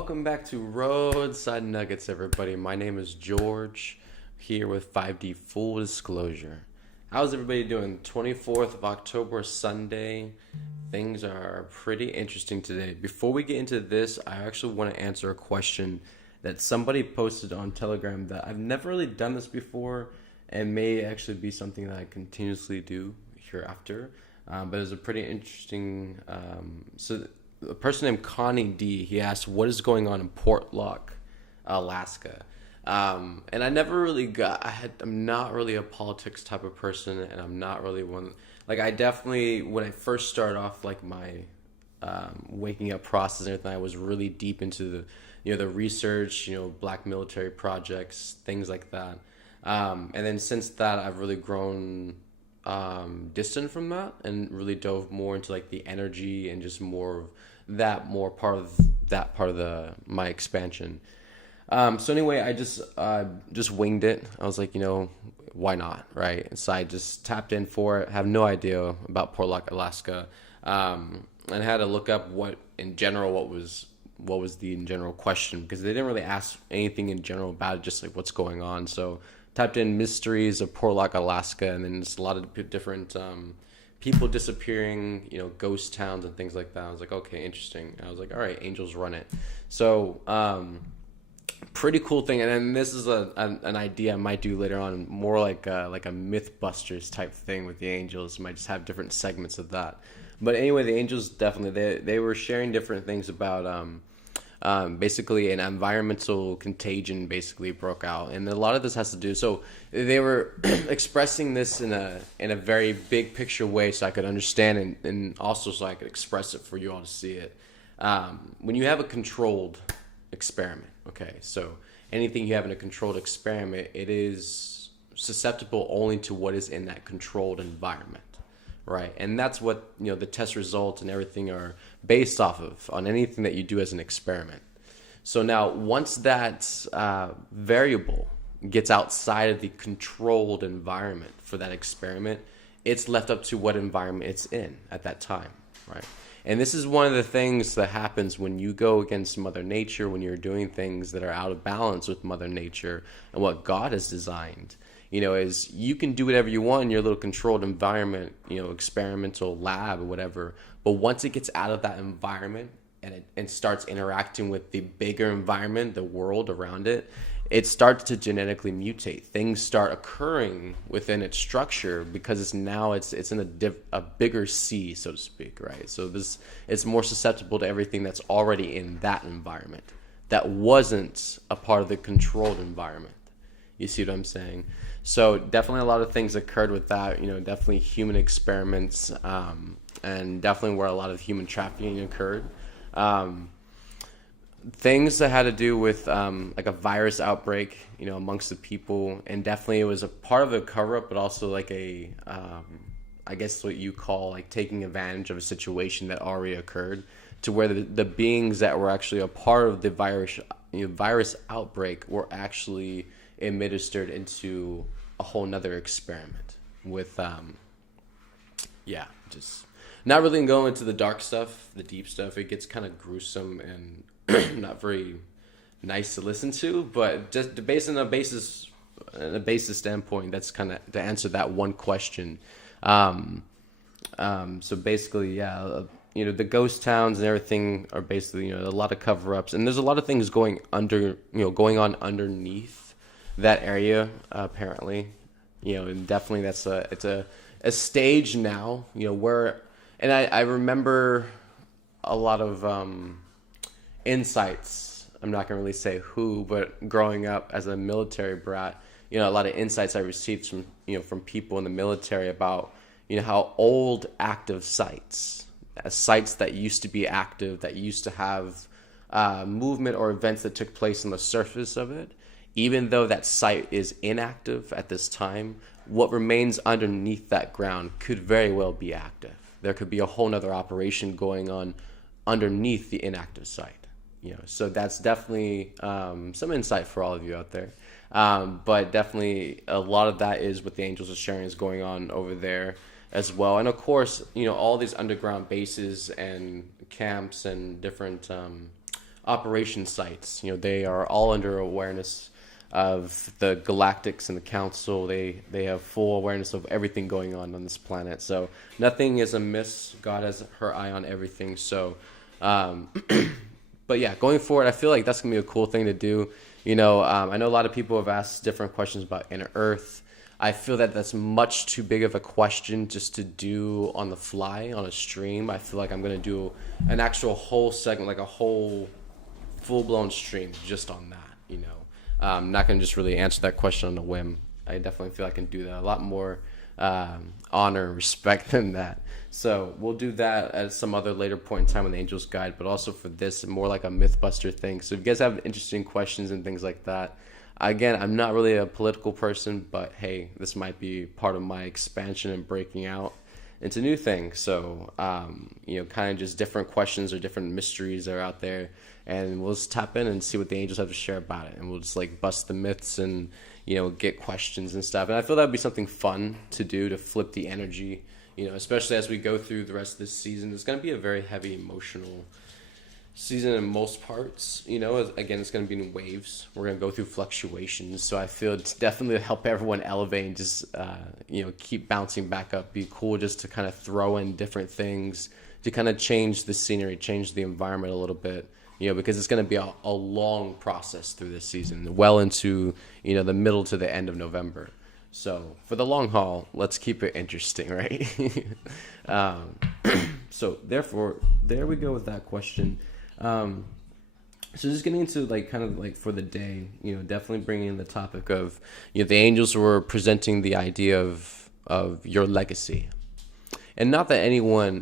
Welcome back to Roadside Nuggets, everybody. My name is George, here with 5D Full Disclosure. How's everybody doing? 24th of October, Sunday. Things are pretty interesting today. Before we get into this, I actually want to answer a question that somebody posted on Telegram that I've never really done this before and may actually be something that I continuously do hereafter. But it's a pretty interesting... A person named Connie D, he asked, what is going on in Portlock, Alaska? And I never really I'm not really a politics type of person, and I'm not really one, I definitely, when I first started off, my waking up process and everything, I was really deep into the research, black military projects, things like that. And then since that, I've really grown distant from that and really dove more into the energy and just more part of my expansion. So anyway, I just winged it. I was like, why not, right? And so I just tapped in for it. Have no idea about Portlock, Alaska, and had to look up what was the in general question, because they didn't really ask anything in general about it, just what's going on. So typed in mysteries of Portlock, Alaska, and then just a lot of different people disappearing, ghost towns and things like that. I was like, okay, interesting. And I was like, all right, angels run it. So pretty cool thing. And then this is an idea I might do later on, more like a Mythbusters type thing with the angels. Might just have different segments of that. But anyway, the angels definitely, they were sharing different things about basically an environmental contagion basically broke out, and a lot of this has to do, so they were expressing this in a very big picture way so I could understand, and also so I could express it for you all to see it. When you have a controlled experiment, okay, so anything you have in a controlled experiment, it is susceptible only to what is in that controlled environment. Right, and that's what the test results and everything are based off of on anything that you do as an experiment. So now, once that variable gets outside of the controlled environment for that experiment, it's left up to what environment it's in at that time, right? And this is one of the things that happens when you go against Mother Nature, when you're doing things that are out of balance with Mother Nature and what God has designed. Is you can do whatever you want in your little controlled environment, experimental lab or whatever. But once it gets out of that environment and it starts interacting with the bigger environment, the world around it, it starts to genetically mutate. Things start occurring within its structure because it's in a bigger sea, so to speak, right? So it's more susceptible to everything that's already in that environment that wasn't a part of the controlled environment. You see what I'm saying? So definitely a lot of things occurred with that, definitely human experiments, and definitely where a lot of human trafficking occurred. Things that had to do with a virus outbreak, amongst the people, and definitely it was a part of a cover-up, but also I guess what you call taking advantage of a situation that already occurred, to where the beings that were actually a part of the virus outbreak were actually administered into a whole nother experiment with just not really going into the dark stuff, the deep stuff. It gets kind of gruesome and not very nice to listen to, but just based on a basis standpoint, that's kind of to answer that one question. So basically, the ghost towns and everything are basically, a lot of cover-ups, and there's a lot of things going on underneath that area, apparently, and definitely it's a stage now, where, and I remember a lot of insights. I'm not gonna really say who, but growing up as a military brat, a lot of insights I received from people in the military about how old active sites that used to be active, that used to have movement or events that took place on the surface of it. Even though that site is inactive at this time, what remains underneath that ground could very well be active. There could be a whole nother operation going on underneath the inactive site. So that's definitely some insight for all of you out there. But definitely a lot of that is what the angels are sharing is going on over there as well. And of course, all these underground bases and camps and different operation sites. They are all under awareness of the galactics and the council. They have full awareness of everything going on this planet. So nothing is amiss. God has her eye on everything. So, but yeah, going forward, I feel like that's gonna be a cool thing to do. I know a lot of people have asked different questions about inner Earth. I feel that that's much too big of a question just to do on the fly on a stream. I feel like I'm gonna do an actual whole segment, like a whole full-blown stream just on that. I'm not gonna just really answer that question on a whim. I definitely feel I can do that a lot more honor and respect than that. So we'll do that at some other later point in time in the Angel's Guide, but also for this, more like a Mythbuster thing. So if you guys have interesting questions and things like that, again, I'm not really a political person, but hey, this might be part of my expansion and breaking out into new things. So, kind of just different questions or different mysteries that are out there, and we'll just tap in and see what the angels have to share about it, and we'll just like bust the myths and get questions and stuff. And I feel that would be something fun to do, to flip the energy, especially as we go through the rest of this season. It's going to be a very heavy emotional season in most parts. Again, it's going to be in waves. We're going to go through fluctuations. So I feel it's definitely to help everyone elevate and just, keep bouncing back up. Be cool just to kind of throw in different things to kind of change the scenery, change the environment a little bit. Because it's going to be a long process through this season, well into, the middle to the end of November. So for the long haul, let's keep it interesting, right? So therefore, there we go with that question. So just getting into for the day, definitely bringing in the topic of, the angels were presenting the idea of your legacy. And not that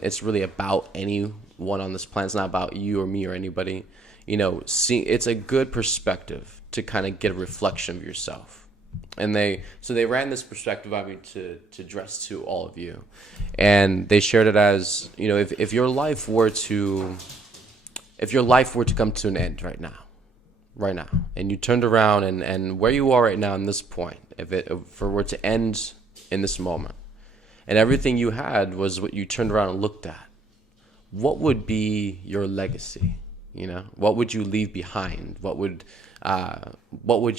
it's really about anyone on this planet. It's not about you or me or anybody. It's a good perspective to kind of get a reflection of yourself. And they ran this perspective of me to address to all of you. And they shared it as, if your life were to come to an end right now, and you turned around and where you are right now in this point, if it were to end in this moment, and everything you had was what you turned around and looked at, what would be your legacy? What would you leave behind? What would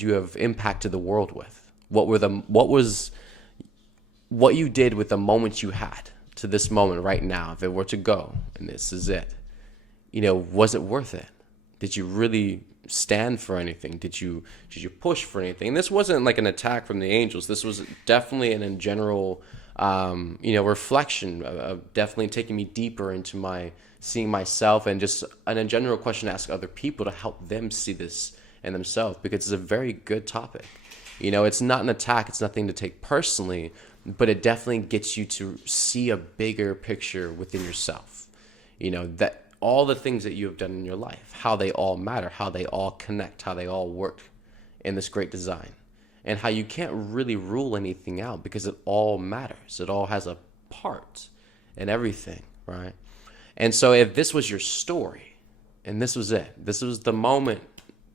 you have impacted the world with? What you did with the moments you had to this moment right now, if it were to go, and this is it, was it worth it? Did you really stand for anything? Did you push for anything? And this wasn't like an attack from the angels. This was definitely in general, reflection of definitely taking me deeper into seeing myself, and just a general question to ask other people to help them see this in themselves, because it's a very good topic. It's not an attack. It's nothing to take personally, but it definitely gets you to see a bigger picture within yourself. That all the things that you have done in your life, how they all matter, how they all connect, how they all work in this great design, and how you can't really rule anything out because it all matters. It all has a part in everything, right? And so if this was your story, and this was it, this was the moment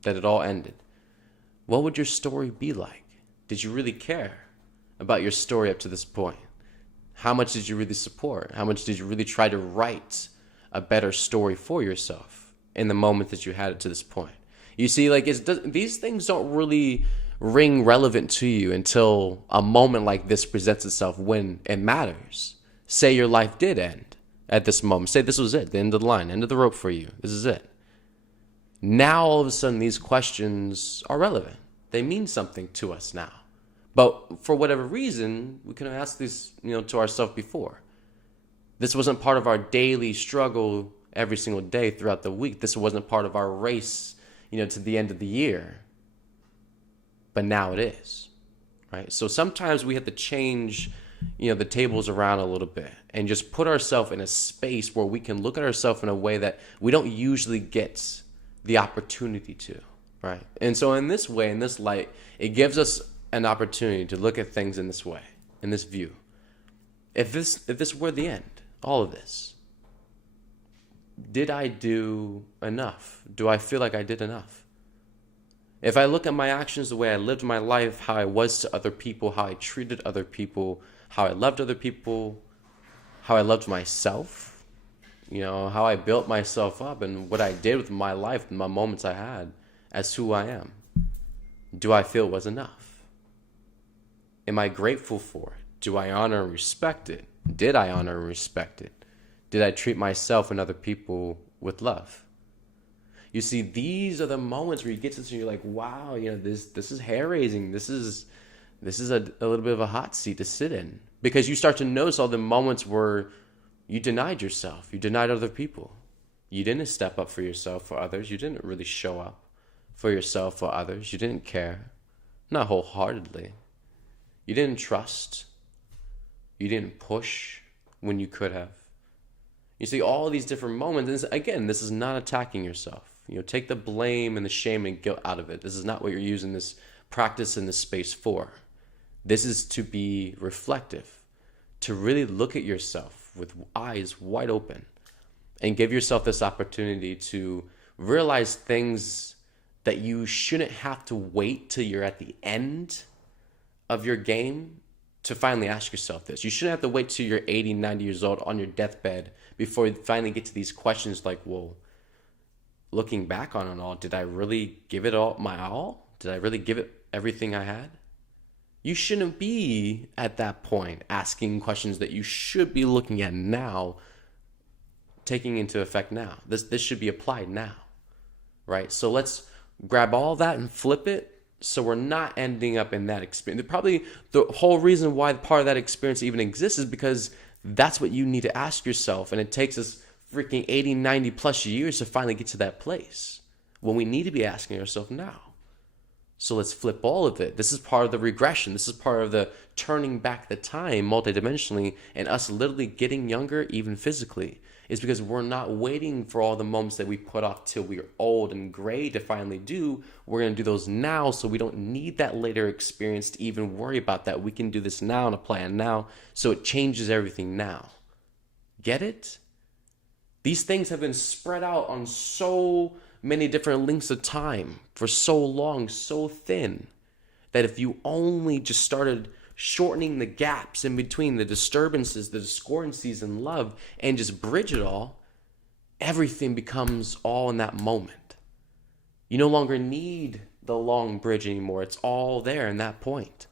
that it all ended, what would your story be like? Did you really care about your story up to this point? How much did you really support? How much did you really try to write a better story for yourself in the moment that you had it to this point? You see, these things don't really ring relevant to you until a moment like this presents itself, when it matters. Say your life did end at this moment. Say this was it, the end of the line, end of the rope for you. This is it. Now, all of a sudden, these questions are relevant. They mean something to us now. But for whatever reason, we couldn't ask these, to ourselves before. This wasn't part of our daily struggle every single day throughout the week. This wasn't part of our race, to the end of the year. But now it is, right? So sometimes we have to change, the tables around a little bit and just put ourselves in a space where we can look at ourselves in a way that we don't usually get the opportunity to, right? And so in this way, in this light, it gives us an opportunity to look at things in this way, in this view. If this were the end, all of this, did I do enough? Do I feel like I did enough? If I look at my actions, the way I lived my life, how I was to other people, how I treated other people, how I loved other people, how I loved myself, how I built myself up and what I did with my life and my moments I had as who I am, do I feel was enough? Am I grateful for it? Do I honor and respect it? Did I honor and respect it? Did I treat myself and other people with love? You see, these are the moments where you get to this and you're like, wow, this is hair raising. This is a little bit of a hot seat to sit in, because you start to notice all the moments where you denied yourself, you denied other people. You didn't step up for yourself, for others. You didn't really show up for yourself, for others. You didn't care, not wholeheartedly. You didn't trust. You didn't push when you could have. You see all these different moments. And again, this is not attacking yourself. Take the blame and the shame and guilt out of it. This is not what you're using this practice in this space for. This is to be reflective, to really look at yourself with eyes wide open and give yourself this opportunity to realize things that you shouldn't have to wait till you're at the end of your game to finally ask yourself this. You shouldn't have to wait till you're 80, 90 years old on your deathbed before you finally get to these questions like, well, looking back on it all, did I really give it all my all? Did I really give it everything I had? You shouldn't be at that point asking questions that you should be looking at now, taking into effect now. This should be applied now, right? So let's grab all that and flip it so we're not ending up in that experience. Probably the whole reason why part of that experience even exists is because that's what you need to ask yourself. And it takes us freaking 80, 90 plus years to finally get to that place when we need to be asking ourselves now. So let's flip all of it. This is part of the regression. This is part of the turning back the time multidimensionally and us literally getting younger, even physically, is because we're not waiting for all the moments that we put off till we're old and gray to finally do. We're going to do those now, so we don't need that later experience to even worry about that. We can do this now and apply it now, so it changes everything now. Get it? These things have been spread out on so many different lengths of time for so long, so thin, that if you only just started shortening the gaps in between the disturbances, the discordancies in love, and just bridge it all, everything becomes all in that moment. You no longer need the long bridge anymore. It's all there in that point,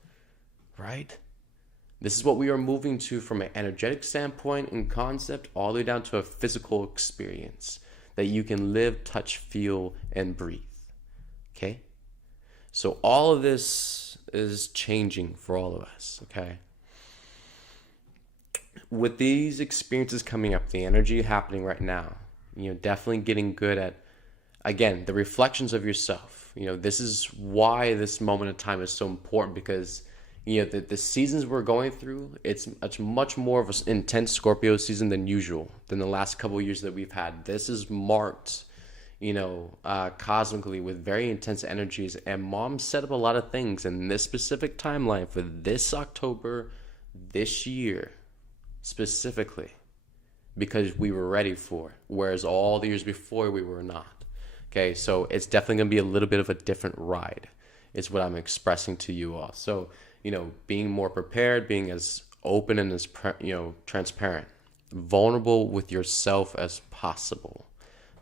right? This is what we are moving to from an energetic standpoint and concept all the way down to a physical experience that you can live, touch, feel, and breathe. Okay? So all of this is changing for all of us, okay? With these experiences coming up, the energy happening right now, definitely getting good at, again, the reflections of yourself. This is why this moment of time is so important, because the seasons we're going through, it's much more of an intense Scorpio season than usual, than the last couple of years that we've had. This is marked, cosmically with very intense energies, and Mom set up a lot of things in this specific timeline for this October, this year, specifically, because we were ready for it, whereas all the years before we were not. Okay, so it's definitely going to be a little bit of a different ride, is what I'm expressing to you all. So, being more prepared, being as open and as, transparent, vulnerable with yourself as possible.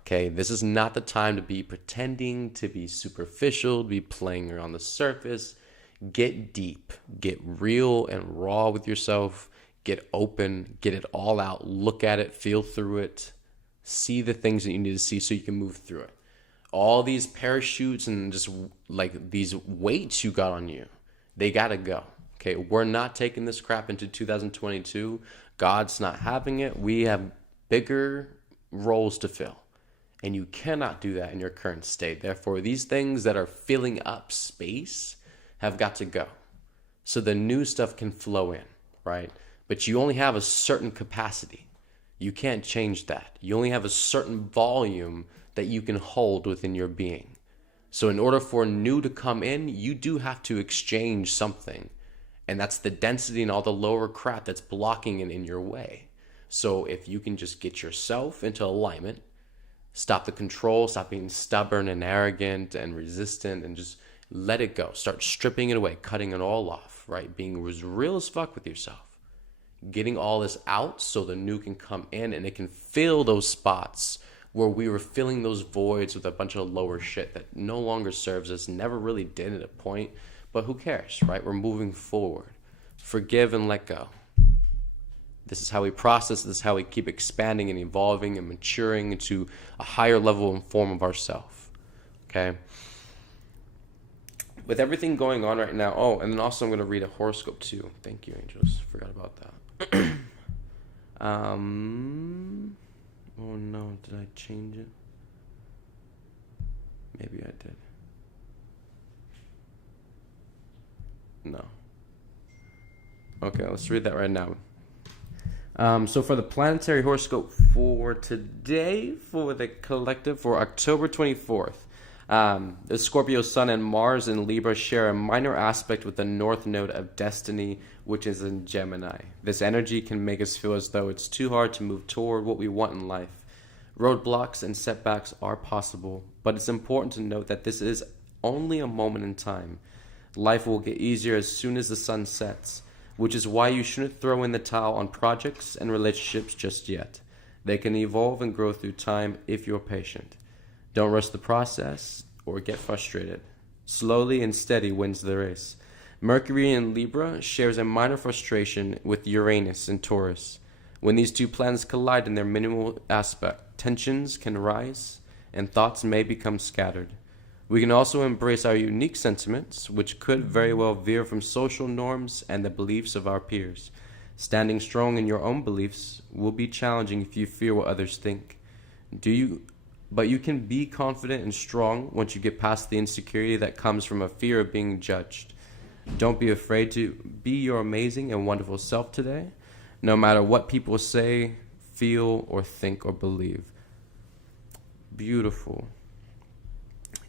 Okay, this is not the time to be pretending, to be superficial, to be playing on the surface. Get deep, get real and raw with yourself, get open, get it all out, look at it, feel through it, see the things that you need to see so you can move through it. All these parachutes and just like these weights you got on you, they gotta go. Okay, we're not taking this crap into 2022. God's not having it. We have bigger roles to fill, and you cannot do that in your current state. Therefore, these things that are filling up space have got to go, so the new stuff can flow in, right? But you only have a certain capacity. You can't change that. You only have a certain volume that you can hold within your being. So in order for new to come in, you do have to exchange something. And that's the density and all the lower crap that's blocking it in your way. So if you can just get yourself into alignment, stop the control, stop being stubborn and arrogant and resistant, and just let it go. Start stripping it away, cutting it all off, right? Being as real as fuck with yourself. getting all this out so the new can come in and it can fill those spots where we were filling those voids with a bunch of lower shit that no longer serves us, never really did at a point, but who cares, right? We're moving forward. Forgive and let go. This is how we process. This is how we keep expanding and evolving and maturing into a higher level and form of ourselves. Okay? With everything going on right now, oh, and then also I'm going to read a horoscope too. Thank you, angels. Forgot about that. Oh no, did I change it? Maybe I did. No. Okay, let's read that right now. So for the planetary horoscope for today, for the collective, for October 24th, the Scorpio Sun and Mars in Libra share a minor aspect with the North Node of Destiny, which is in Gemini. This energy can make us feel as though it's too hard to move toward what we want in life. Roadblocks and setbacks are possible, but it's important to note that this is only a moment in time. Life will get easier as soon as the sun sets, which is why you shouldn't throw in the towel on projects and relationships just yet. They can evolve and grow through time if you're patient. Don't rush the process or get frustrated. Slowly and steady wins the race. Mercury in Libra shares a minor frustration with Uranus in Taurus. When these two planets collide in their minimal aspect, tensions can rise and thoughts may become scattered. We can also embrace our unique sentiments, which could very well veer from social norms and the beliefs of our peers. Standing strong in your own beliefs will be challenging if you fear what others think. But you can be confident and strong once you get past the insecurity that comes from a fear of being judged. Don't be afraid to be your amazing and wonderful self today, no matter what people say, feel, or think or believe. Beautiful.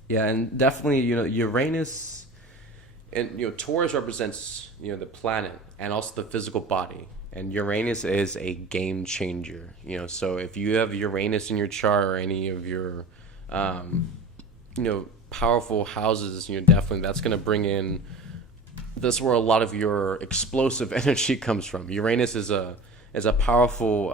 Yeah, and definitely, Uranus and, Taurus represents, the planet and also the physical body. And Uranus is a game changer, so if you have Uranus in your chart or any of your, powerful houses, definitely that's going to bring in, that's where a lot of your explosive energy comes from. Uranus is a powerful,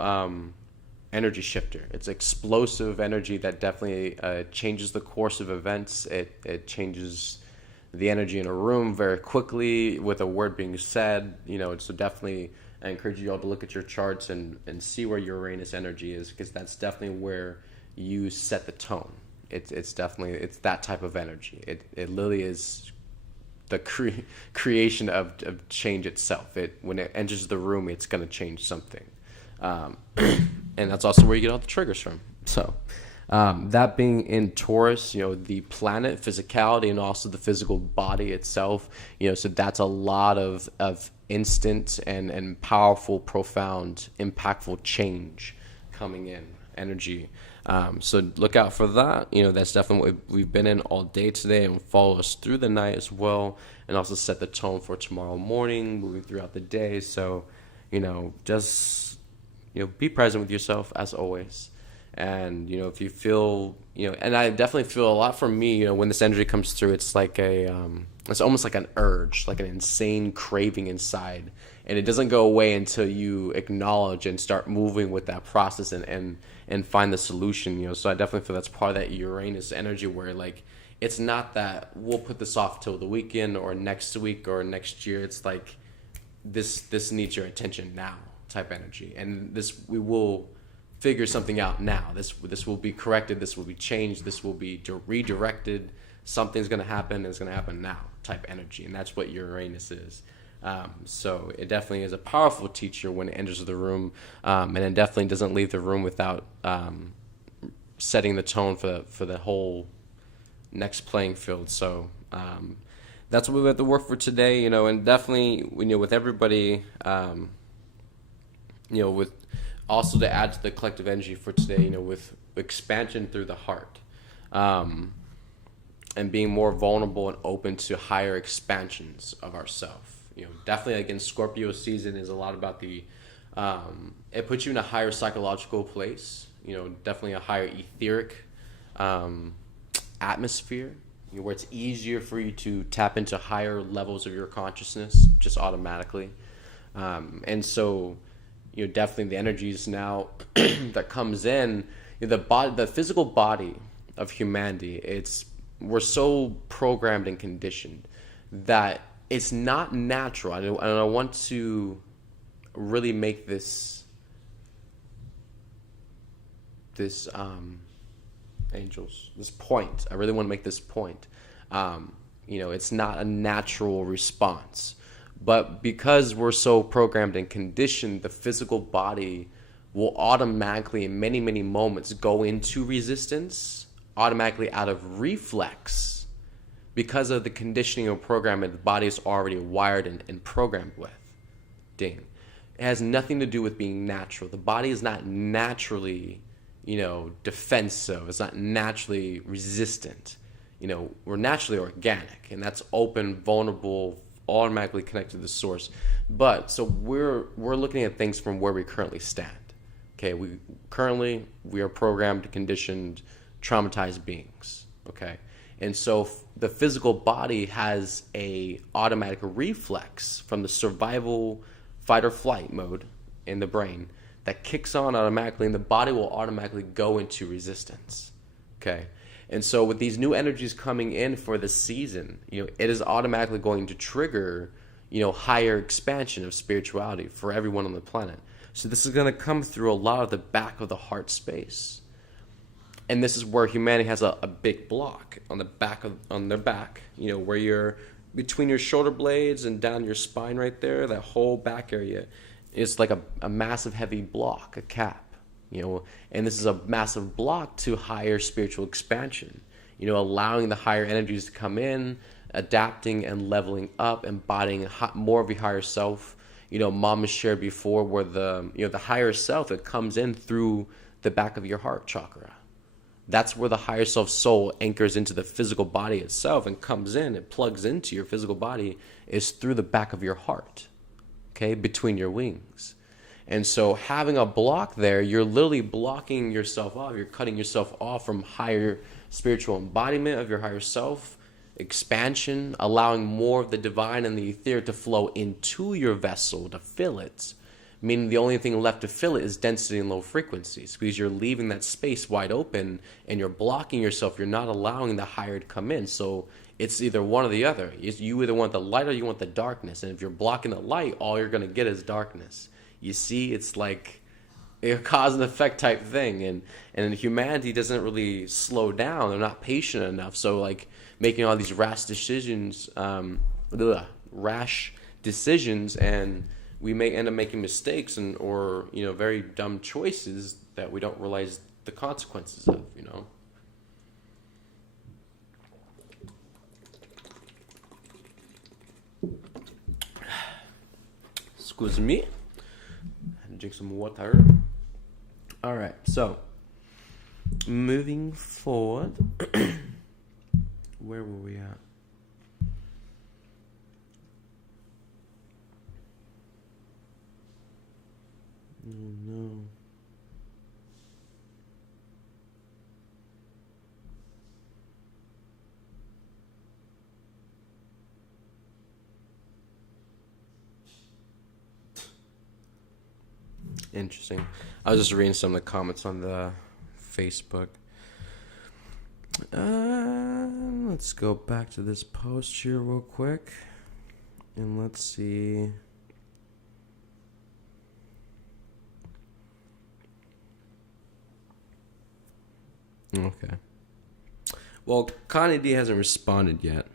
energy shifter. It's explosive energy that definitely changes the course of events. It changes the energy in a room very quickly with a word being said. So definitely I encourage you all to look at your charts and see where your Uranus energy is, because that's definitely where you set the tone. It's definitely that type of energy. It literally is the creation of change itself. When it enters the room, it's going to change something. And that's also where you get all the triggers from. So that being in Taurus, the planet, physicality, and also the physical body itself, so that's a lot of instant and powerful, profound, impactful change coming in, energy. So look out for that. That's definitely what we've been in all day today, and follow us through the night as well, and also set the tone for tomorrow morning, moving throughout the day. So, just be present with yourself as always. And, if you feel, and I definitely feel a lot from me, when this energy comes through, it's like it's almost like an urge, like an insane craving inside. And it doesn't go away until you acknowledge and start moving with that process and find the solution, So I definitely feel that's part of that Uranus energy where, like, it's not that we'll put this off till the weekend or next week or next year. It's like, this needs your attention now type energy. And we will figure something out now. This will be corrected. This will be changed. This will be redirected. Something's going to happen. It's going to happen now type energy. And that's what Uranus is. So it definitely is a powerful teacher when it enters the room. And it definitely doesn't leave the room without setting the tone for the whole next playing field. So that's what we have to work for today, and definitely, with everybody, with also to add to the collective energy for today, with expansion through the heart, and being more vulnerable and open to higher expansions of ourselves. Definitely, again, Scorpio season is a lot about it puts you in a higher psychological place, definitely a higher etheric atmosphere, where it's easier for you to tap into higher levels of your consciousness just automatically. And so definitely the energies now that comes in, the physical body of humanity, we're so programmed and conditioned that it's not natural. And I want to really make this angels, this point. I really want to make this point. It's not a natural response, but because we're so programmed and conditioned, the physical body will automatically, in many, many moments, go into resistance, automatically out of reflex, because of the conditioning or programming the body is already wired and programmed with. Ding. It has nothing to do with being natural. The body is not naturally, defensive. It's not naturally resistant. We're naturally organic, and that's open, vulnerable, automatically connected to the source. But so we're looking at things from where we currently stand. Okay, we are programmed, conditioned, traumatized beings. Okay, and so the physical body has a automatic reflex from the survival, fight or flight mode in the brain that kicks on automatically, and the body will automatically go into resistance. Okay, and so with these new energies coming in for the season, it is automatically going to trigger, higher expansion of spirituality for everyone on the planet. So this is going to come through a lot of the back of the heart space. And this is where humanity has a big block on their back, where you're between your shoulder blades and down your spine right there, that whole back area is like a massive heavy block, a cap, and this is a massive block to higher spiritual expansion, allowing the higher energies to come in, adapting and leveling up, embodying more of your higher self. Mom has shared before where the higher self, it comes in through the back of your heart chakra. That's where the higher self soul anchors into the physical body itself and comes in, it plugs into your physical body, is through the back of your heart, okay, between your wings. And so having a block there, you're literally blocking yourself off. You're cutting yourself off from higher spiritual embodiment of your higher self, expansion, allowing more of the divine and the etheric to flow into your vessel to fill it. Meaning the only thing left to fill it is density and low frequencies, because you're leaving that space wide open and you're blocking yourself. You're not allowing the higher to come in. So it's either one or the other. You either want the light or you want the darkness. And if you're blocking the light, all you're going to get is darkness. You see, it's like a cause and effect type thing. And humanity doesn't really slow down. They're not patient enough. So like making all these rash decisions, and we may end up making mistakes or very dumb choices that we don't realize the consequences of, Excuse me. I had to drink some water. All right, so moving forward, where were we at? Oh no. Interesting. I was just reading some of the comments on the Facebook. Let's go back to this post here real quick. And let's see. Okay. Well, Connie D hasn't responded yet.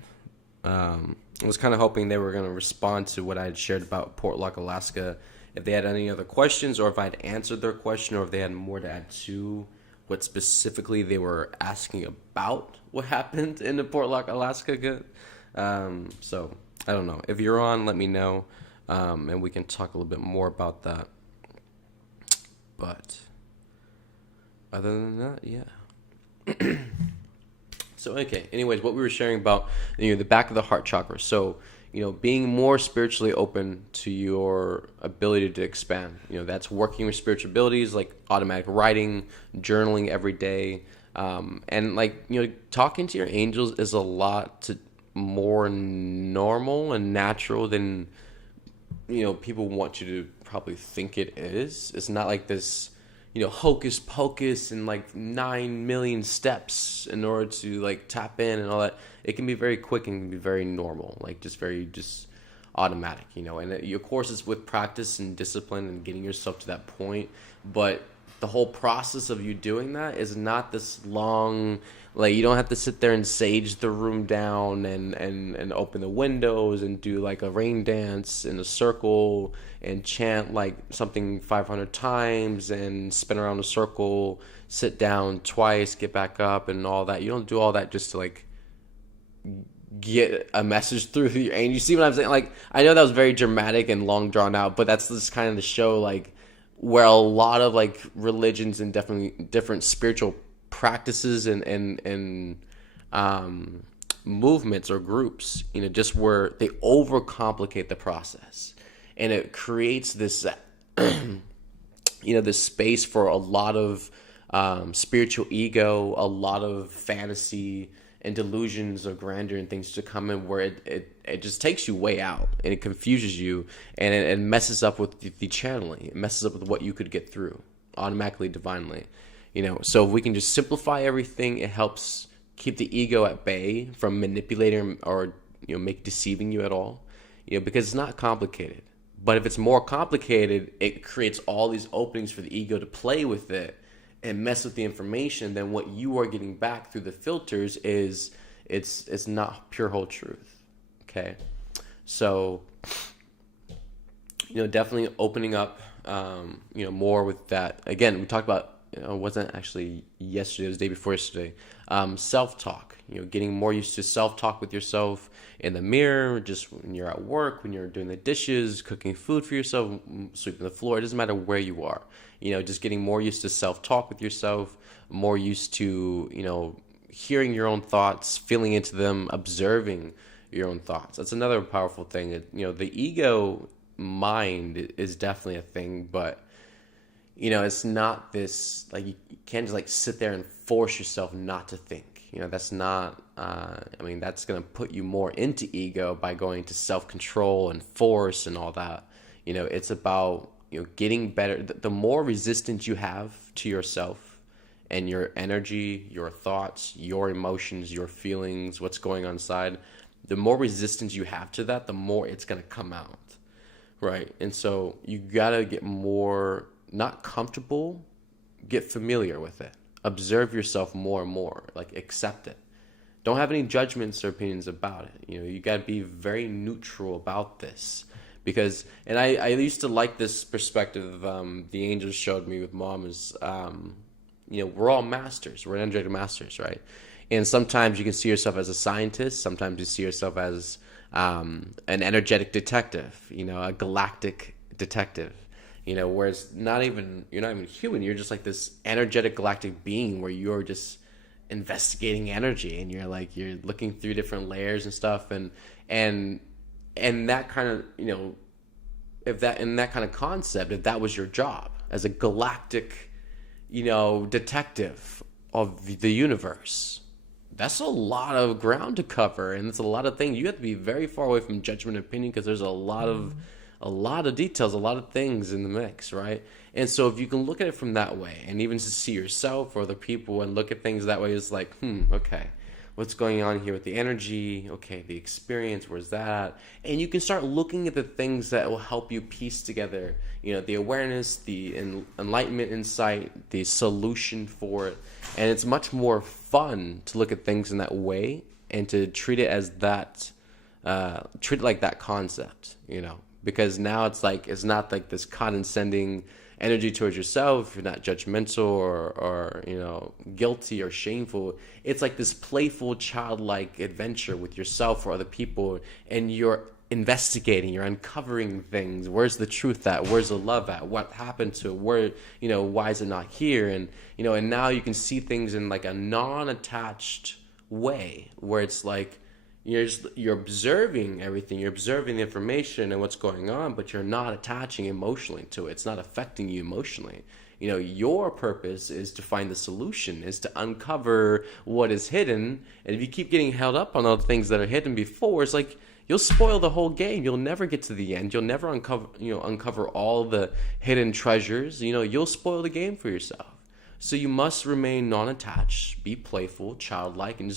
I was kind of hoping they were going to respond to what I had shared about Portlock, Alaska, if they had any other questions, or if I'd answered their question, or if they had more to add to what specifically they were asking about what happened in the Portlock, Alaska. So, I don't know. If you're on, let me know, and we can talk a little bit more about that. But other than that, yeah. So, okay. Anyways, what we were sharing about, the back of the heart chakra. So, being more spiritually open to your ability to expand. That's working with spiritual abilities like automatic writing, journaling every day. And talking to your angels is a lot more normal and natural than, people want you to probably think it is. It's not like this, hocus pocus and like 9 million steps in order to like tap in and all that. It can be very quick and can be very normal, like just automatic, and of course it's with practice and discipline and getting yourself to that point. But the whole process of you doing that is not this long, like you don't have to sit there and sage the room down and open the windows and do like a rain dance in a circle and chant like something 500 times and spin around a circle, sit down twice, get back up and all that. You don't do all that just to like get a message through. And you see what I'm saying? Like, I know that was very dramatic and long drawn out, but that's just kind of the show, like, where a lot of like religions and definitely different spiritual practices and movements or groups, just where they overcomplicate the process, and it creates this, this space for a lot of spiritual ego, a lot of fantasy and delusions of grandeur and things to come in, where it just takes you way out and it confuses you and it messes up with the channeling. It messes up with what you could get through automatically, divinely. So if we can just simplify everything, it helps keep the ego at bay from manipulating or deceiving you at all. Because it's not complicated. But if it's more complicated, it creates all these openings for the ego to play with it and mess with the information. Then what you are getting back through the filters is it's not pure whole truth. Okay, so definitely opening up more with that. Again, we talked about, it wasn't actually yesterday, it was the day before yesterday, self-talk. Getting more used to self-talk with yourself in the mirror, just when you're at work, when you're doing the dishes, cooking food for yourself, sweeping the floor. It doesn't matter where you are. Just getting more used to self-talk with yourself, more used to, hearing your own thoughts, feeling into them, observing your own thoughts. That's another powerful thing. The ego mind is definitely a thing, but it's not this, like, you can't just like sit there and force yourself not to think. That's not, that's going to put you more into ego by going to self-control and force and all that. It's about, getting better. The more resistance you have to yourself and your energy, your thoughts, your emotions, your feelings, what's going on inside, the more resistance you have to that, the more it's going to come out. Right. And so you got to get more, not comfortable, get familiar with it. Observe yourself more and more, like accept it. Don't have any judgments or opinions about it. You got to be very neutral about this. Because, and I used to like this perspective the angels showed me with Mom is, we're all masters. We're energetic masters, right? And sometimes you can see yourself as a scientist. Sometimes you see yourself as an energetic detective, a galactic detective. Whereas you're not even human. You're just like this energetic galactic being where you're just investigating energy and you're looking through different layers and stuff and that kind of, if that in that kind of concept, if that was your job as a galactic, detective of the universe, that's a lot of ground to cover, and it's a lot of things. You have to be very far away from judgment and opinion because there's a lot of details, a lot of things in the mix, right? And so if you can look at it from that way, and even to see yourself or other people and look at things that way, it's like, okay, what's going on here with the energy? Okay, the experience, where's that at? And you can start looking at the things that will help you piece together, the awareness, the enlightenment, insight, the solution for it. And it's much more fun to look at things in that way and to treat it as that, treat it like that concept, because now it's not like this condescending energy towards yourself. You're not judgmental or guilty or shameful. It's like this playful, childlike adventure with yourself or other people, and you're investigating, you're uncovering things. Where's the truth at? Where's the love at? What happened to it? Where, why is it not here? And and now you can see things in like a non-attached way, where it's like you're observing everything, you're observing the information and what's going on, but you're not attaching emotionally to it. It's not affecting you emotionally. Your purpose is to find the solution, is to uncover what is hidden. And if you keep getting held up on all the things that are hidden before, it's like you'll spoil the whole game. You'll never get to the end. You'll never uncover all the hidden treasures. You'll spoil the game for yourself. So you must remain non-attached, be playful, childlike, and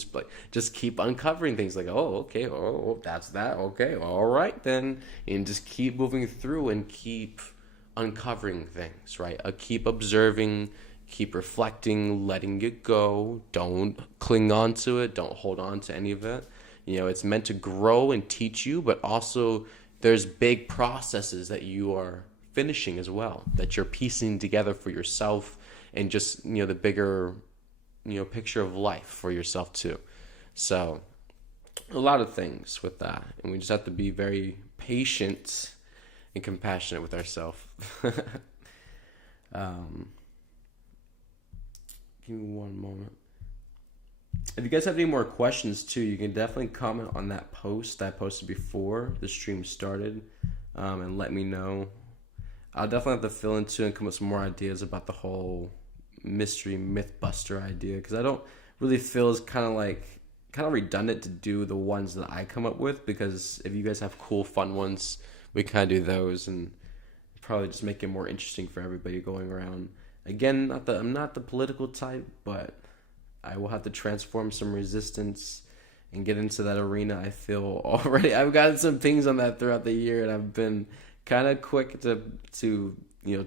just keep uncovering things like, oh, okay, oh, that's that, okay, all right then, and just keep moving through and keep uncovering things, right? Keep observing, keep reflecting, letting it go. Don't cling on to it. Don't hold on to any of it. It's meant to grow and teach you, but also there's big processes that you are finishing as well, that you're piecing together for yourself, and just, the bigger, picture of life for yourself too. So a lot of things with that. And we just have to be very patient and compassionate with ourselves. Give me one moment. If you guys have any more questions too, you can definitely comment on that post that I posted before the stream started, and let me know. I'll definitely have to fill into and come up with some more ideas about the whole mystery mythbuster idea, because I don't really feel it's kind of redundant to do the ones that I come up with, because if you guys have cool fun ones, we kind of do those and probably just make it more interesting for everybody going around. Again, I'm not the political type, but I will have to transform some resistance and get into that arena. I feel already I've gotten some pings on that throughout the year, and I've been kind of quick to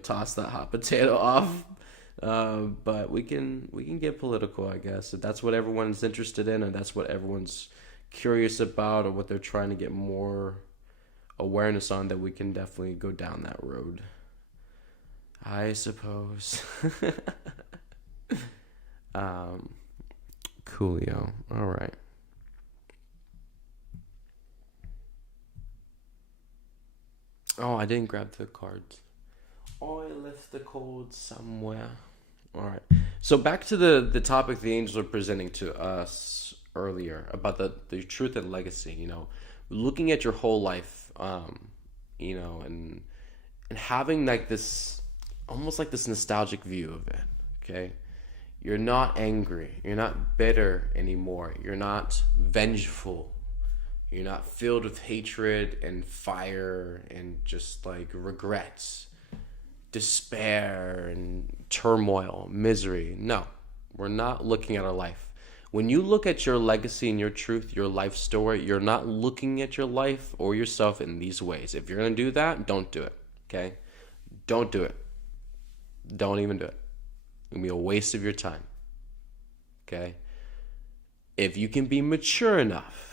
toss that hot potato off. But we can get political, I guess. If that's what everyone's interested in, and that's what everyone's curious about, or what they're trying to get more awareness on, that we can definitely go down that road, I suppose. Coolio. All right. Oh, I didn't grab the cards. Oh, I left the code somewhere. All right. So back to the topic the angels are presenting to us earlier about the truth and legacy. Looking at your whole life, and having like this, almost like this nostalgic view of it. Okay, you're not angry. You're not bitter anymore. You're not vengeful. You're not filled with hatred and fire and just like regrets, despair and turmoil, misery. No, we're not looking at our life. When you look at your legacy and your truth, your life story, you're not looking at your life or yourself in these ways. If you're going to do that, don't do it. Okay? Don't do it. Don't even do it. It'll be a waste of your time. Okay? If you can be mature enough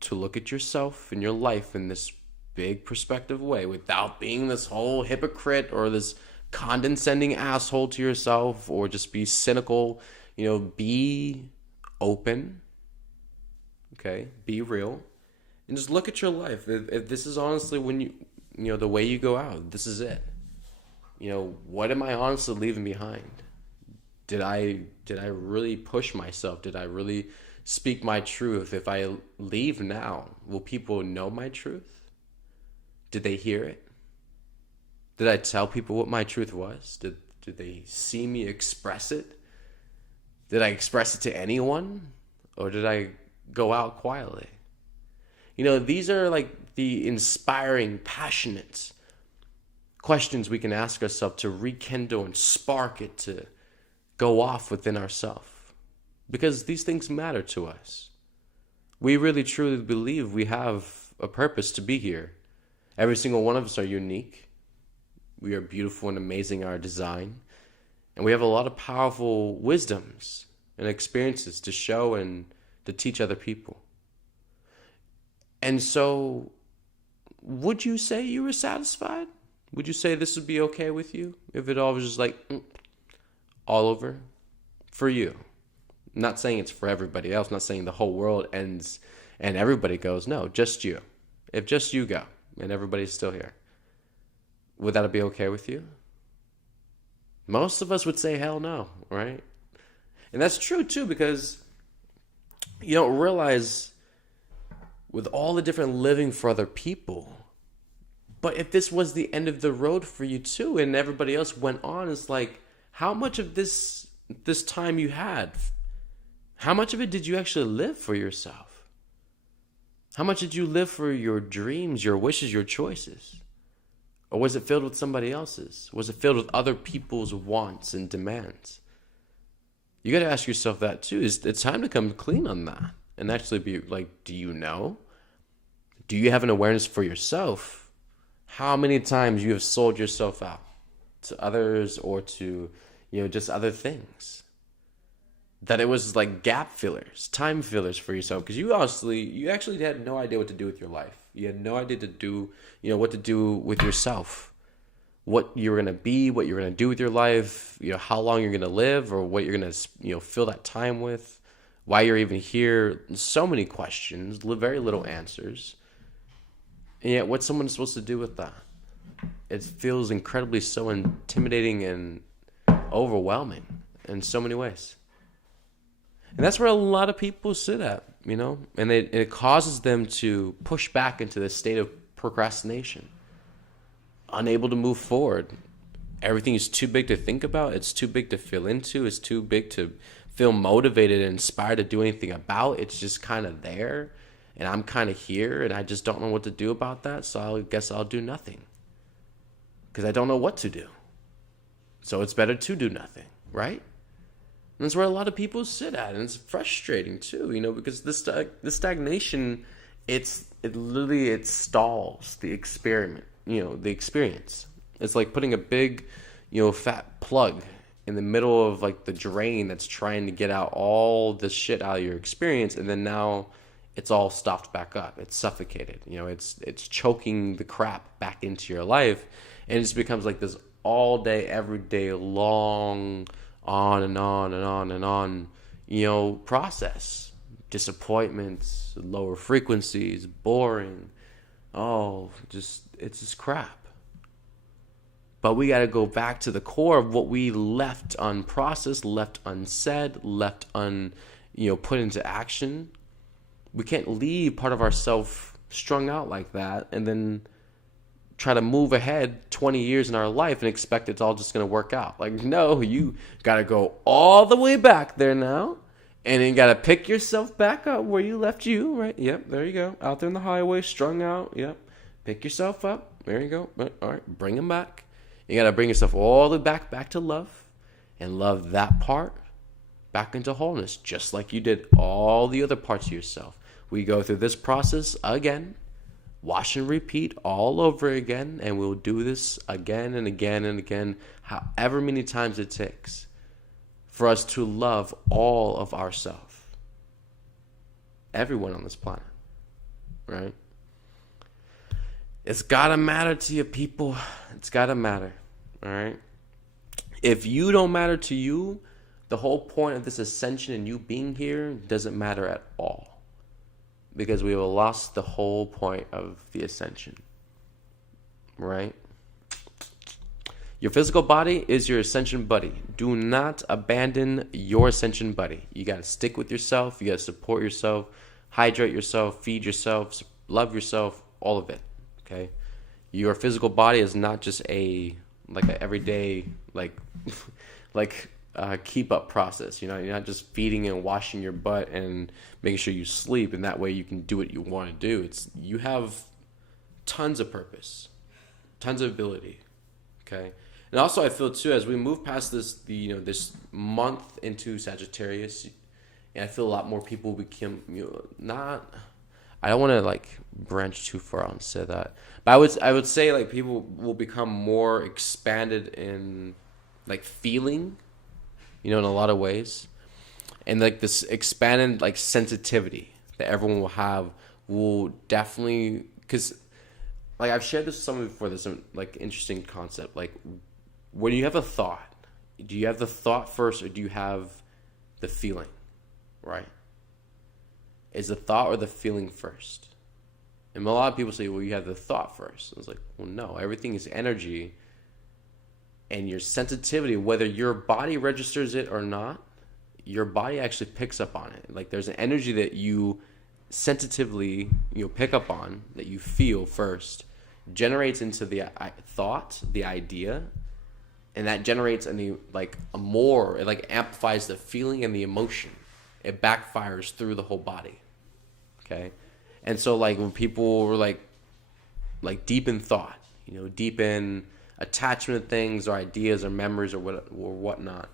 to look at yourself and your life in this big perspective way without being this whole hypocrite or this condescending asshole to yourself, or just be cynical, be open, okay, be real, and just look at your life. If this is honestly when the way you go out, this is it. What am I honestly leaving behind? Did I really push myself? Did I really speak my truth? If I leave now, will people know my truth? Did they hear it? Did I tell people what my truth was? Did they see me express it? Did I express it to anyone? Or did I go out quietly? These are like the inspiring, passionate questions we can ask ourselves to rekindle and spark it to go off within ourselves. Because these things matter to us. We really truly believe we have a purpose to be here. Every single one of us are unique. We are beautiful and amazing in our design. And we have a lot of powerful wisdoms and experiences to show and to teach other people. And so, would you say you were satisfied? Would you say this would be okay with you if it all was just like all over for you? I'm not saying it's for everybody else. I'm not saying the whole world ends and everybody goes. No, just you. If just you go and everybody's still here, would that be okay with you? Most of us would say hell no, right? And that's true too, because you don't realize with all the different living for other people. But if this was the end of the road for you too, and everybody else went on, it's like, how much of this time you had, how much of it did you actually live for yourself? How much did you live for your dreams, your wishes, your choices? Or was it filled with somebody else's? Was it filled with other people's wants and demands? You got to ask yourself that too. It's time to come clean on that and actually be like, do you know? Do you have an awareness for yourself? How many times you have sold yourself out to others or to, just other things? That it was like gap fillers, time fillers for yourself, because you actually had no idea what to do with your life. You had no idea to do, what to do with yourself, what you're gonna be, what you're gonna do with your life, how long you're gonna live, or what you're gonna, fill that time with, why you're even here. So many questions, very little answers, and yet what's someone supposed to do with that? It feels incredibly so intimidating and overwhelming in so many ways. And that's where a lot of people sit at, and it causes them to push back into this state of procrastination, unable to move forward. Everything is too big to think about. It's too big to feel into. It's too big to feel motivated and inspired to do anything about. It's just kind of there, and I'm kind of here, and I just don't know what to do about that, so I guess I'll do nothing because I don't know what to do. So it's better to do nothing, right? And that's where a lot of people sit at, and it's frustrating too, because the stagnation, it stalls the experiment, the experience. It's like putting a big, fat plug in the middle of like the drain that's trying to get out all this shit out of your experience, and then now it's all stopped back up. It's suffocated. It's choking the crap back into your life, and it just becomes like this all day, every day long, on and on and on and on, process. Disappointments, lower frequencies, boring. It's just crap. But we got to go back to the core of what we left unprocessed, left unsaid, left put into action. We can't leave part of ourself strung out like that and then try to move ahead 20 years in our life and expect it's all just going to work out. Like, no, you got to go all the way back there now, and then you got to pick yourself back up where you left you, right? Yep, there you go. Out there in the highway, strung out. Yep. Pick yourself up. There you go. All right, bring them back. You got to bring yourself all the way back to love, and love that part back into wholeness, just like you did all the other parts of yourself. We go through this process again, wash and repeat all over again, and we'll do this again and again and again, however many times it takes for us to love all of ourselves, everyone on this planet, right? It's gotta matter to you, people. It's gotta matter, all right? If you don't matter to you, the whole point of this ascension and you being here doesn't matter at all. Because we have lost the whole point of the ascension, right? Your physical body is your ascension buddy. Do not abandon your ascension buddy. You got to stick with yourself. You got to support yourself, hydrate yourself, feed yourself, love yourself, all of it, okay? Your physical body is not just an everyday, keep up process. You're not just feeding and washing your butt and making sure you sleep, and that way you can do what you want to do. You have tons of purpose, tons of ability. Okay, and also I feel too, as we move past this, this month into Sagittarius, and I feel a lot more people become not. I don't want to branch too far out and say that, but I would say people will become more expanded in feeling. In a lot of ways. And this expanded sensitivity that everyone will have will definitely, because I've shared this with someone before, this interesting concept. When you have a thought, do you have the thought first or do you have the feeling, right? Is the thought or the feeling first? And a lot of people say, well, you have the thought first. I was like, well, no, everything is energy. And your sensitivity, whether your body registers it or not, your body actually picks up on it. There's an energy that you sensitively pick up on, that you feel first, generates into the thought, the idea, and that generates a more. It amplifies the feeling and the emotion. It backfires through the whole body. Okay, And so like when people were like deep in thought, deep in attachment of things or ideas or memories or whatnot,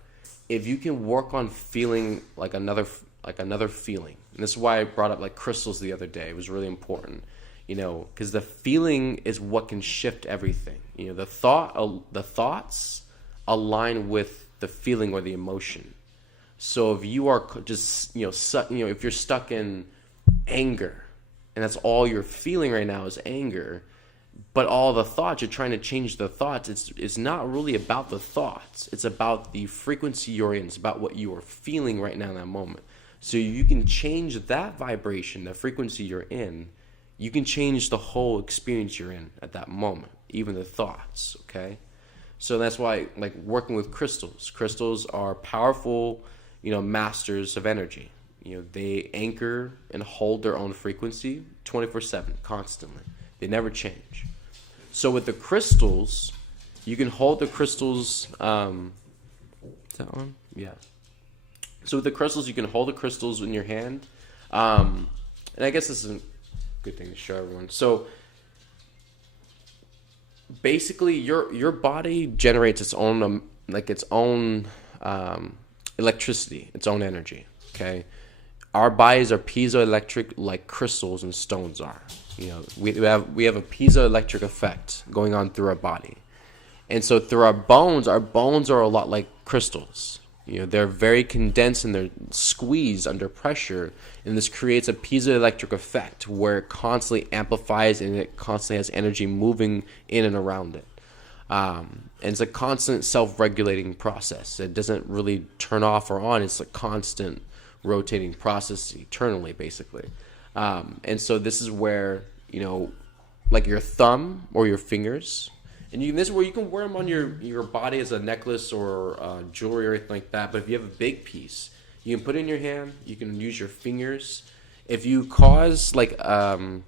if you can work on feeling like another feeling, and this is why I brought up like crystals the other day. It was really important, because the feeling is what can shift everything. The thoughts align with the feeling or the emotion. So if you are just if you're stuck in anger, and that's all you're feeling right now is anger, but all the thoughts, you're trying to change the thoughts, it's not really about the thoughts. It's about the frequency you're in. It's about what you are feeling right now in that moment. So you can change that vibration, the frequency you're in. You can change the whole experience you're in at that moment, even the thoughts, okay? So that's why, like, working with crystals. Crystals are powerful, masters of energy. They anchor and hold their own frequency 24/7, constantly. They never change. So with the crystals, you can hold the crystals. Is that one? Yeah. So with the crystals, you can hold the crystals in your hand. And I guess this is a good thing to show everyone. So basically, your body generates its own electricity, its own energy. Okay. Our bodies are piezoelectric, like crystals and stones are. We have a piezoelectric effect going on through our body, and so through our bones are a lot like crystals. They're very condensed and they're squeezed under pressure, and this creates a piezoelectric effect where it constantly amplifies and it constantly has energy moving in and around it. And it's a constant self-regulating process. It doesn't really turn off or on. It's a constant rotating process eternally, basically. And so this is where, like your thumb or your fingers, and this is where you can wear them on your body as a necklace or jewelry or anything like that. But if you have a big piece, you can put it in your hand. You can use your fingers. If you cause like a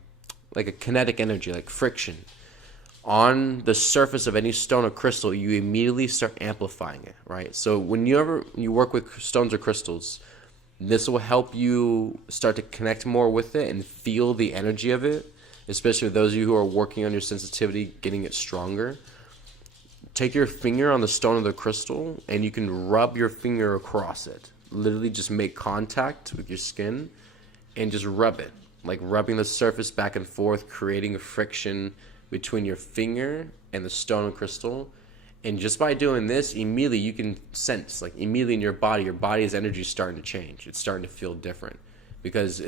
kinetic energy, like friction, on the surface of any stone or crystal, you immediately start amplifying it, right? So whenever you work with stones or crystals, this will help you start to connect more with it and feel the energy of it, especially with those of you who are working on your sensitivity, getting it stronger. Take your finger on the stone or the crystal, and you can rub your finger across it. Literally just make contact with your skin and just rub it, like rubbing the surface back and forth, creating a friction between your finger and the stone or crystal. And just by doing this, immediately you can sense, like immediately in your body's energy is starting to change. It's starting to feel different because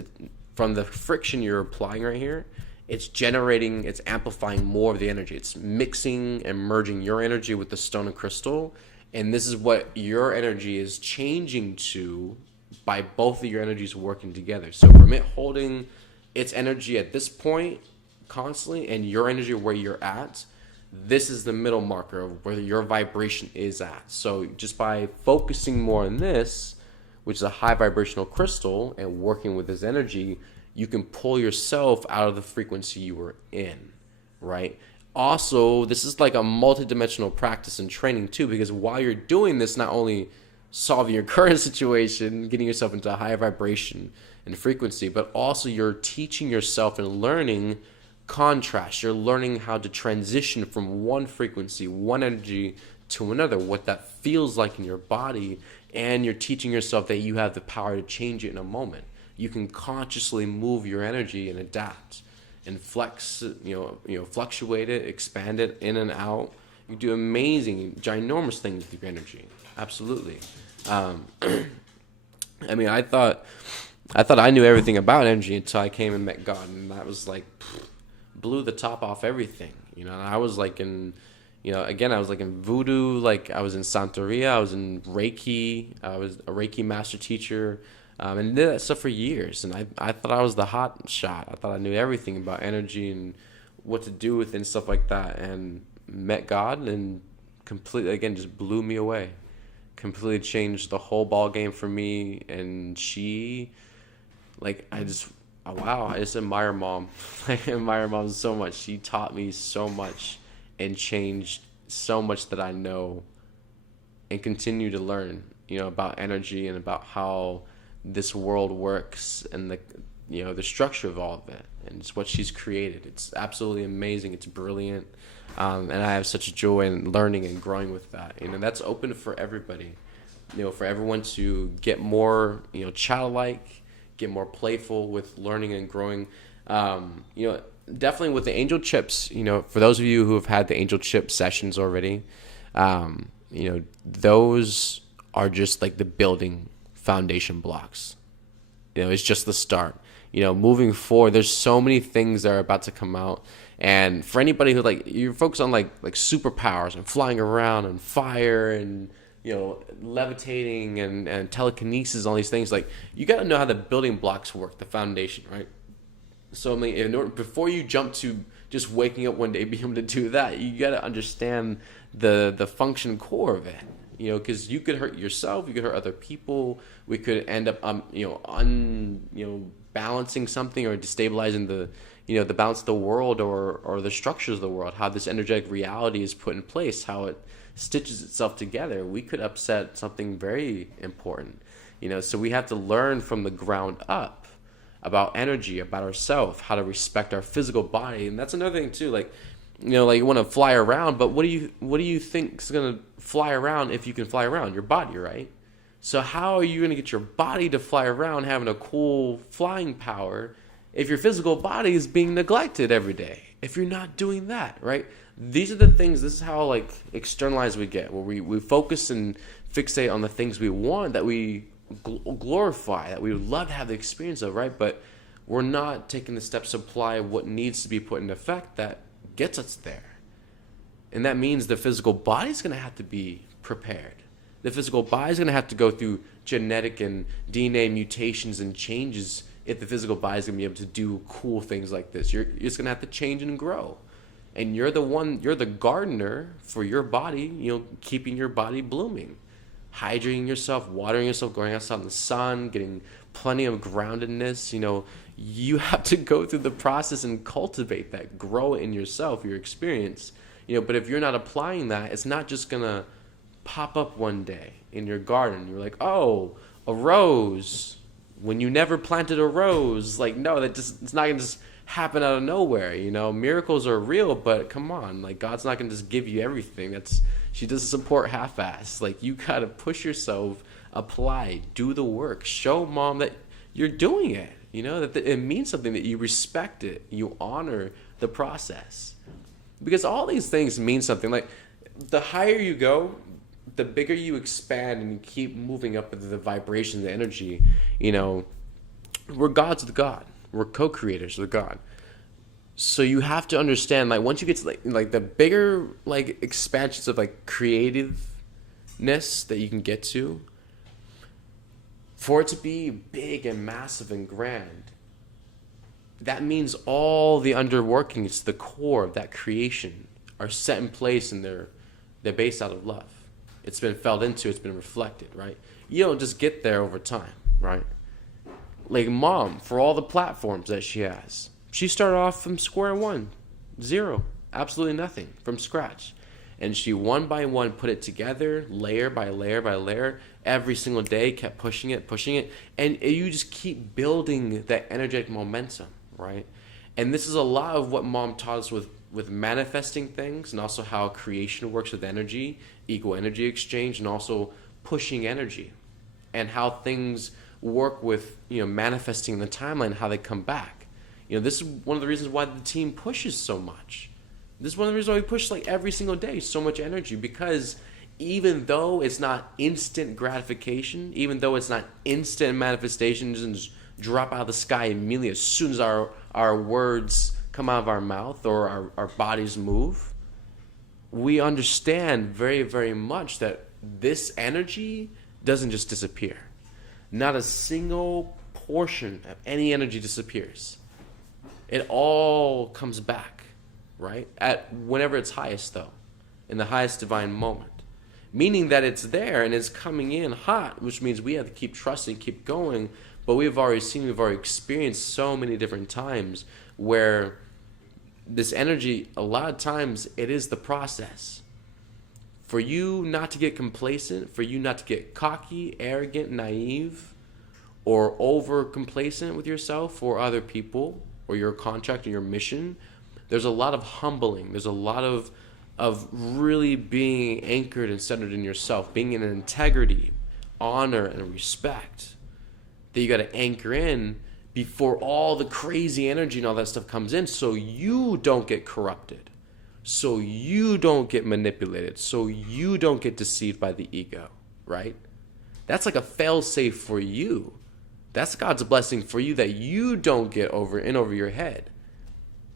from the friction you're applying right here, it's amplifying more of the energy. It's mixing and merging your energy with the stone and crystal. And this is what your energy is changing to by both of your energies working together. So from it holding its energy at this point constantly and your energy where you're at, this is the middle marker of where your vibration is at. So just by focusing more on this, which is a high vibrational crystal, and working with this energy, you can pull yourself out of the frequency you were in, right? Also, this is like a multidimensional practice and training too, because while you're doing this, not only solving your current situation, getting yourself into a higher vibration and frequency, but also you're teaching yourself and learning contrast. You're learning how to transition from one frequency, one energy to another, what that feels like in your body, and you're teaching yourself that you have the power to change it in a moment. You can consciously move your energy and adapt and flex, fluctuate it, expand it in and out. You do amazing, ginormous things with your energy. Absolutely. I mean, I thought I knew everything about energy until I came and met God, and that was like blew the top off everything. And I was like in, again, I was like in voodoo, like I was in Santeria, I was in Reiki, I was a Reiki master teacher, and did that stuff for years. And I thought I was the hot shot. I thought I knew everything about energy and what to do with it and stuff like that. And met God and completely, again, just blew me away. Completely changed the whole ball game for me. And she, like, I just admire Mom. I admire Mom so much. She taught me so much and changed so much that I know and continue to learn, about energy and about how this world works and the structure of all of it. and it's what she's created. It's absolutely amazing. It's brilliant. And I have such joy in learning and growing with that. That's open for everybody. For everyone to get more, childlike, get more playful with learning and growing. Definitely with the angel chips, for those of you who have had the angel chip sessions already, those are just like the building foundation blocks. It's just the start. Moving forward, there's so many things that are about to come out. And for anybody who you're focused on like superpowers and flying around and fire and levitating and telekinesis, all these things, you got to know how the building blocks work, the foundation, right? So before you jump to just waking up one day being able to do that, you got to understand the function core of it. Because you could hurt yourself, you could hurt other people. We could end up balancing something or destabilizing the balance of the world or the structures of the world, how this energetic reality is put in place, how it stitches itself together. We could upset something very important. So we have to learn from the ground up about energy, about ourselves, how to respect our physical body. And that's another thing too. You want to fly around, but what do you think is going to fly around if you can fly around? Your body, right? So how are you going to get your body to fly around having a cool flying power if your physical body is being neglected every day? If you're not doing that, right? These are the things, this is how externalized we get, where we focus and fixate on the things we want, that we glorify, that we would love to have the experience of, right? But we're not taking the steps to apply what needs to be put into effect that gets us there. And that means the physical body is going to have to be prepared. The physical body is going to have to go through genetic and DNA mutations and changes if the physical body is going to be able to do cool things like this. You're just going to have to change and grow. And you're the gardener for your body, keeping your body blooming. Hydrating yourself, watering yourself, going outside in the sun, getting plenty of groundedness. You have to go through the process and cultivate that, grow it in yourself, your experience. But if you're not applying that, it's not just going to pop up one day in your garden. You're like, oh, a rose, when you never planted a rose. No, it's not going to just happen out of nowhere. Miracles are real, but come on, God's not going to just give you everything. She doesn't support half-ass. You got to push yourself, apply, do the work, show mom that you're doing it. That it means something, that you respect it, you honor the process. Because all these things mean something. The higher you go, the bigger you expand and you keep moving up into the vibration, the energy. We're gods with God. We're co-creators with God. So you have to understand, once you get to the bigger expansions of creativeness that you can get to, for it to be big and massive and grand, that means all the underworkings, the core of that creation, are set in place, and they're based out of love. It's been felt into, it's been reflected, right? You don't just get there over time, right? Mom, for all the platforms that she has, she started off from square one, zero, absolutely nothing, from scratch. And she one by one put it together, layer by layer by layer, every single day, kept pushing it. And you just keep building that energetic momentum, right? And this is a lot of what mom taught us with manifesting things, and also how creation works with energy, equal energy exchange, and also pushing energy, and how things work with manifesting the timeline, how they come back. This is one of the reasons why the team pushes so much. This is one of the reasons why we push every single day, so much energy, because even though it's not instant gratification, even though it's not instant manifestations and just drop out of the sky immediately as soon as our words come out of our mouth or our bodies move, we understand very, very much that this energy doesn't just disappear. Not a single portion of any energy disappears. It all comes back, right? At whenever it's highest, though, in the highest divine moment. Meaning that it's there and it's coming in hot, which means we have to keep trusting, keep going. But we've already experienced so many different times where this energy, a lot of times, it is the process. For you not to get complacent, for you not to get cocky, arrogant, naive, or over complacent with yourself or other people or your contract or your mission, there's a lot of humbling. There's a lot of really being anchored and centered in yourself, being in integrity, honor, and respect that you got to anchor in before all the crazy energy and all that stuff comes in, so you don't get corrupted, so you don't get manipulated, so you don't get deceived by the ego, right? That's like a fail-safe for you. That's God's blessing for you, that you don't get over your head.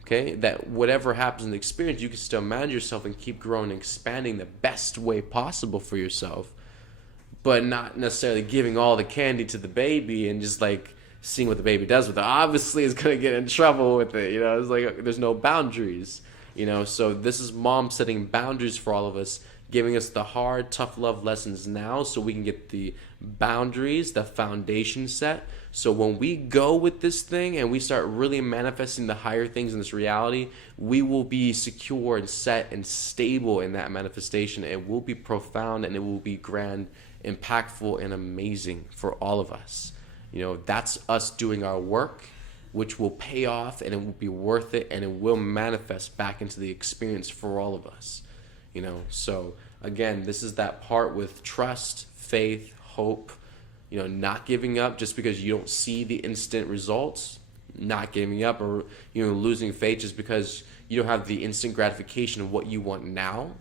Okay, that whatever happens in the experience, you can still manage yourself and keep growing and expanding the best way possible for yourself, but not necessarily giving all the candy to the baby and just like seeing what the baby does with it. Obviously, it's going to get in trouble with it. It's like there's no boundaries. So this is mom setting boundaries for all of us, giving us the hard, tough love lessons now so we can get the boundaries, the foundation set. So when we go with this thing and we start really manifesting the higher things in this reality, we will be secure and set and stable in that manifestation. It will be profound and it will be grand, impactful, and amazing for all of us. That's us doing our work, which will pay off and it will be worth it and it will manifest back into the experience for all of us. So again, this is that part with trust, faith, hope, not giving up just because you don't see the instant results, not giving up, or, losing faith just because you don't have the instant gratification of what you want now.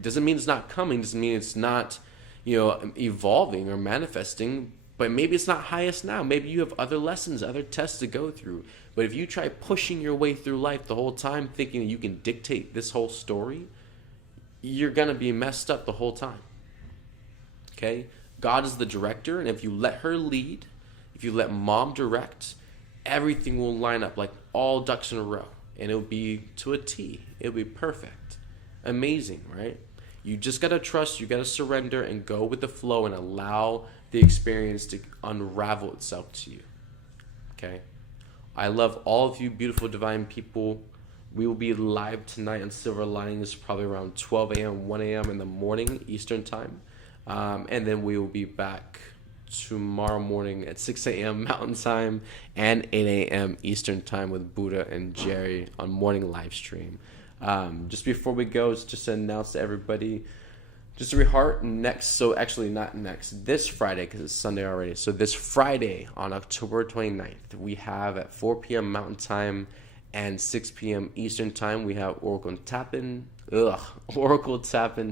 Doesn't mean it's not coming, doesn't mean it's not, evolving or manifesting, but maybe it's not highest now. Maybe you have other lessons, other tests to go through. But if you try pushing your way through life the whole time thinking that you can dictate this whole story, you're going to be messed up the whole time. Okay? God is the director, and if you let her lead, if you let mom direct, everything will line up like all ducks in a row, and it'll be to a T. It'll be perfect. Amazing, right? You just got to trust, you got to surrender and go with the flow and allow the experience to unravel itself to you. Okay? I love all of you beautiful divine people. We will be live tonight on Silver Linings, probably around 12 a.m., 1 a.m. in the morning, Eastern time. And then we will be back tomorrow morning at 6 a.m. Mountain time and 8 a.m. Eastern time with Buddha and Jerry on morning live stream. Just before we go, just to announce to everybody, just to reheart this Friday, because it's Sunday already. So this Friday on October 29th, we have at 4 p.m. Mountain time and 6 p.m. Eastern time, we have Oracle Tap-In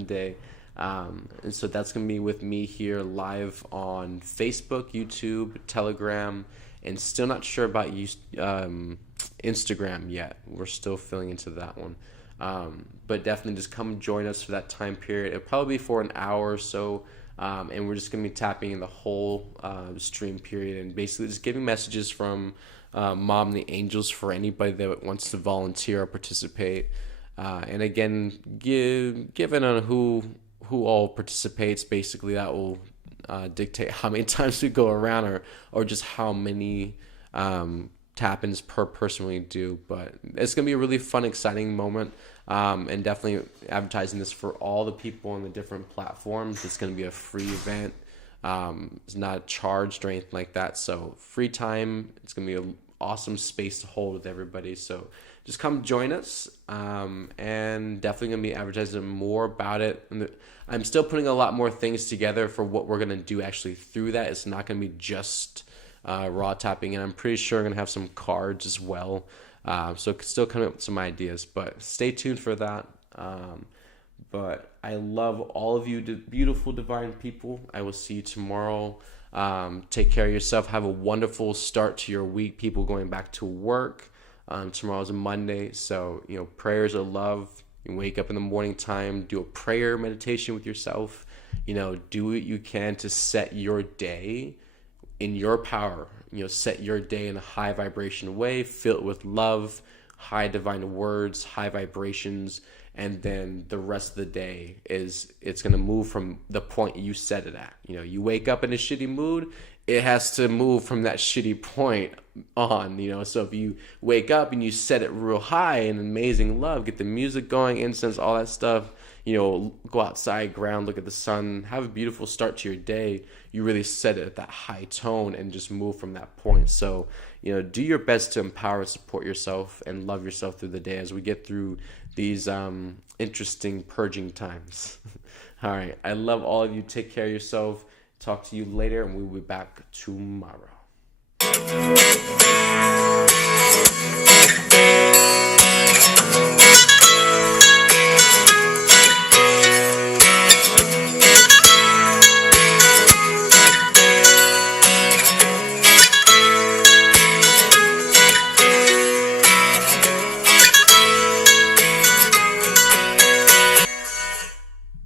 Day. And so that's going to be with me here live on Facebook, YouTube, Telegram, and still not sure about Instagram yet. We're still filling into that one. But definitely just come join us for that time period. It'll probably be for an hour or so. And we're just going to be tapping in the whole stream period and basically just giving messages from Mom and the Angels for anybody that wants to volunteer or participate. And again, given on who all participates, basically that will dictate how many times we go around or just how many tap-ins per person we do. But it's going to be a really fun, exciting moment, and definitely advertising this for all the people on the different platforms. It's going to be a free event. It's not charged or anything like that. So free time. It's going to be an awesome space to hold with everybody. So just come join us, and definitely going to be advertising more about it. And I'm still putting a lot more things together for what we're going to do actually through that. It's not going to be just raw tapping, and I'm pretty sure I'm going to have some cards as well. So still coming up with some ideas, but stay tuned for that. But I love all of you beautiful divine people. I will see you tomorrow. Take care of yourself. Have a wonderful start to your week. People going back to work. Tomorrow's a Monday, so prayers of love. You wake up in the morning time, do a prayer meditation with yourself. Do what you can to set your day in your power. Set your day in a high vibration way, filled with love, high divine words, high vibrations, and then the rest of the day it's going to move from the point you set it at. You wake up in a shitty mood, it has to move from that shitty point on, so if you wake up and you set it real high in amazing love, get the music going, incense, all that stuff, go outside, ground, look at the sun, have a beautiful start to your day. You really set it at that high tone and just move from that point. So, do your best to empower, support yourself, and love yourself through the day as we get through these interesting purging times. All right. I love all of you. Take care of yourself. Talk to you later, and we'll be back tomorrow.